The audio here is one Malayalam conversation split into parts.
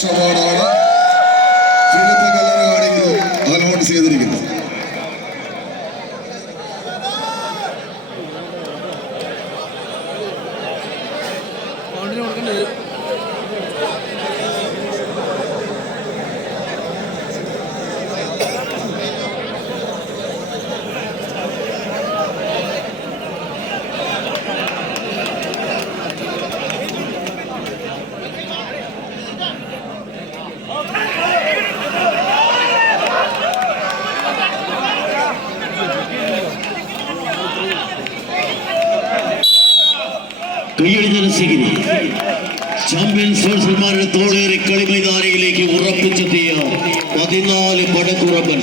അവാർഡാണ് ഫിലിപ്പ് കല്ലറങ്ങാടിക്ക് അലോട്ട് ചെയ്തിരിക്കുന്നത്. ചാമ്പ്യൻ സ്പോർട്സ്മാരുടെ തോളേറി കളി മൈതാനിയിലേക്ക് ഉറപ്പിച്ചെത്തിയ 14 പടക്കുറപ്പൻ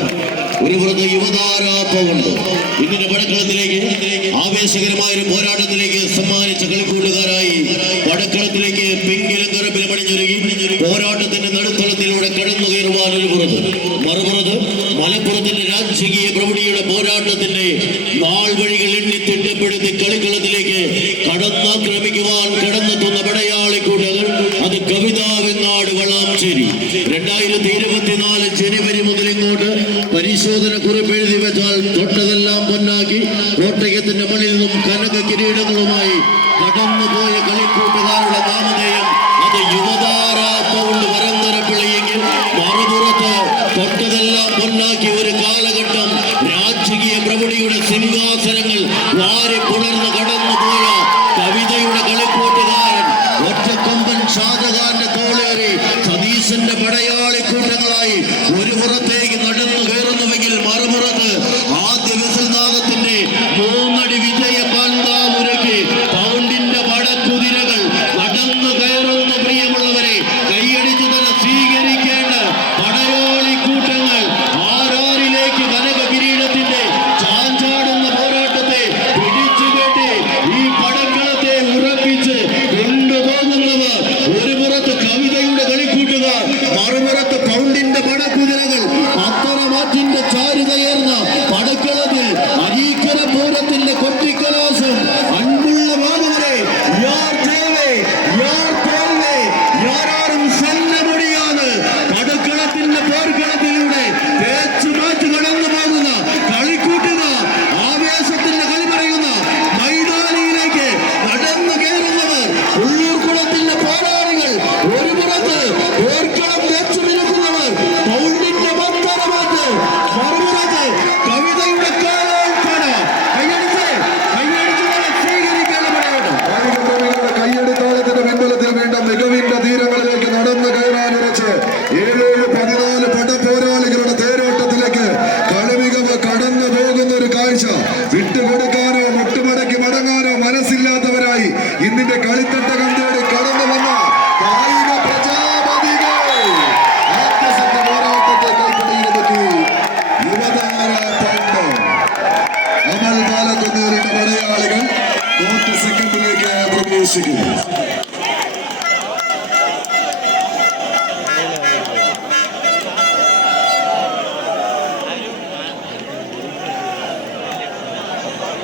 ഒരു വൃദ്ധ യുവതാരാപ്പമുണ്ട്. ഇന്നിന്റെ പടക്കളത്തിലേക്ക് ആവേശകരമായ ഒരു പോരാട്ടത്തിലേക്ക് സമ്മാനിച്ച കളിക്കൂട്ടുകാരായി പടക്കളത്തിലേക്ക് പിങ്കിലും കറുപ്പിലും പണിഞ്ഞൊരുങ്ങി പോരാട്ടത്തിന്റെ നടുത്തളത്തിലൂടെ കടന്നു കയറുവാൻ ഒരു പുറത്ത് മറുപുറത്ത് മലപ്പുറത്തിന്റെ രാജകീയ പ്രൗഢിയുടെ പോരാട്ടത്തിന്റെ നാൾ വഴികൾ എണ്ണി തിട്ടപ്പെടുത്തി കളിക്കളത്തിലേക്ക് കടന്നാക്രമിക്കുവാൻ കടന്നെത്തുന്ന പടയാളി കൂട്ടങ്ങൾ. അത് കവിതാ വെങ്ങാട് വളാഞ്ചേരി. 2024 ജനുവരി മുതൽ ഇങ്ങോട്ട് പരിശോധന കുറിപ്പ് എഴുതി വെച്ചാൽ തൊട്ടതെല്ലാം പൊന്നാക്കി കോട്ടയത്തിന്റെ മണ്ണിൽ നിന്നും കനക കിരീടങ്ങളുമായി കടന്നുപോയ കളിക്കൂട്ടുകാരുടെ നാമധേയം അത് യുവതാരാപ്പൗണ്ട് വരന്തരപ്പിള്ളിയെങ്കിൽ മറുപുറത്ത് തൊട്ടതെല്ലാം പൊന്നാക്കി ഒരു കാലഘട്ടം രാജകീയ പ്രൗഢിയുടെ സിംഹാസനങ്ങൾ വാരി പുണർന്ന് കടന്നുപോയ കവിതയുടെ കളിക്കൂട്ടുകാരൻ ഒറ്റക്കൊമ്പൻ ഷാജഹാന്റെ തോളേറി സതീശന്റെ പടയാളി കൂട്ടങ്ങളായി ഒരു പുറത്തേക്ക് നടന്നു കയറുന്നുവെങ്കിൽ മറുപുറത്ത് ആദ്യ വിസൽനാഥത്തിന്റെ 3 അടി വിജയ പാൻതാമുരയ്ക്ക് പൗണ്ടിന്റെ പടക്കുതിരകൾ നടന്നു കയറുന്ന പ്രിയമുള്ളവരെ കൈയടിച്ചു തന്നെ സ്വീകരിക്കേണ്ട പടയാളി കൂട്ടങ്ങൾ ആരാറിലേക്ക് കനക കിരീടത്തിന്റെ ചാഞ്ചാടുന്ന പോരാട്ടത്തെ പിടിച്ചുകെട്ടി ഈ പടക്കളത്തെ ഉറപ്പിച്ച് കൊണ്ടുപോകുന്നവർ ഒരു പുറത്ത് കവിതയുടെ കളിക്കൂട്ടുകാർ മറുപുറത്ത് പൗണ്ടിന്റെ പടക്കുതിരകൾ അത്തരമാറ്റിന്റെ ചാരുതയേർന്ന പടക്കളത്തിൽ അരീക്കര പൂരത്തിന്റെ കൊട്ടിക്കലാശം. അൻപുള്ള ഭാഗവരെ യാർ ജയവേ യാർ തോൽവേ യാരാരും സന്ന മുടിയാണ് പടക്കളത്തിന്റെ പോർക്കളത്തിലൂടെ തേച്ചു മാറ്റി കടന്നു പോകുന്ന കളിക്കൂട്ടുകാർ ആവേശത്തിന്റെ കളി പറയുന്ന മൈതാനിയിലേക്ക് കടന്നു കയറുന്നവർ ഉള്ളൂർക്കുളത്തിന്റെ പോരാളികൾ ഒരു പുറത്ത് പോർക്കളം തേച്ചു നിൽക്കുന്നവർ പൗണ്ടിന്റെ പത്തരമാറ്റ് മറുപുറത്ത് കവിതയുടെ കാലോൽപ്പന കൈയടിച്ച് സ്വീകരിക്കാനുള്ള കയ്യടിത്താളത്തിന്റെ പിൻബലത്തിൽ വീണ്ടും മികവിന്റെ തീരങ്ങളിലേക്ക് നടന്നു കയറാനുറച്ച് 7-14 പടപോരാളികളുടെ തേരോട്ടത്തിലേക്ക് കളി മികവ് കടന്നു പോകുന്ന ഒരു കാഴ്ച. വിട്ടുകൊടുക്കാനോ മുട്ടുമടക്കി മടങ്ങാനോ മനസ്സില്ലാത്തവരായി ഇന്നിന്റെ കളിത്തട്ടകം തേടി കടന്നു വന്ന കായിക പ്രജാപതികൾ ആദ്യസംഘ പോരാട്ടത്തെ കൈപ്പിടിയിലെത്തി യുവതാര പണ്ട് അമൽ പാലക്കുന്നിന്റെ പടയാളികൾ 4 സെക്കൻഡിലേക്ക് പ്രവേശിക്കുന്നു.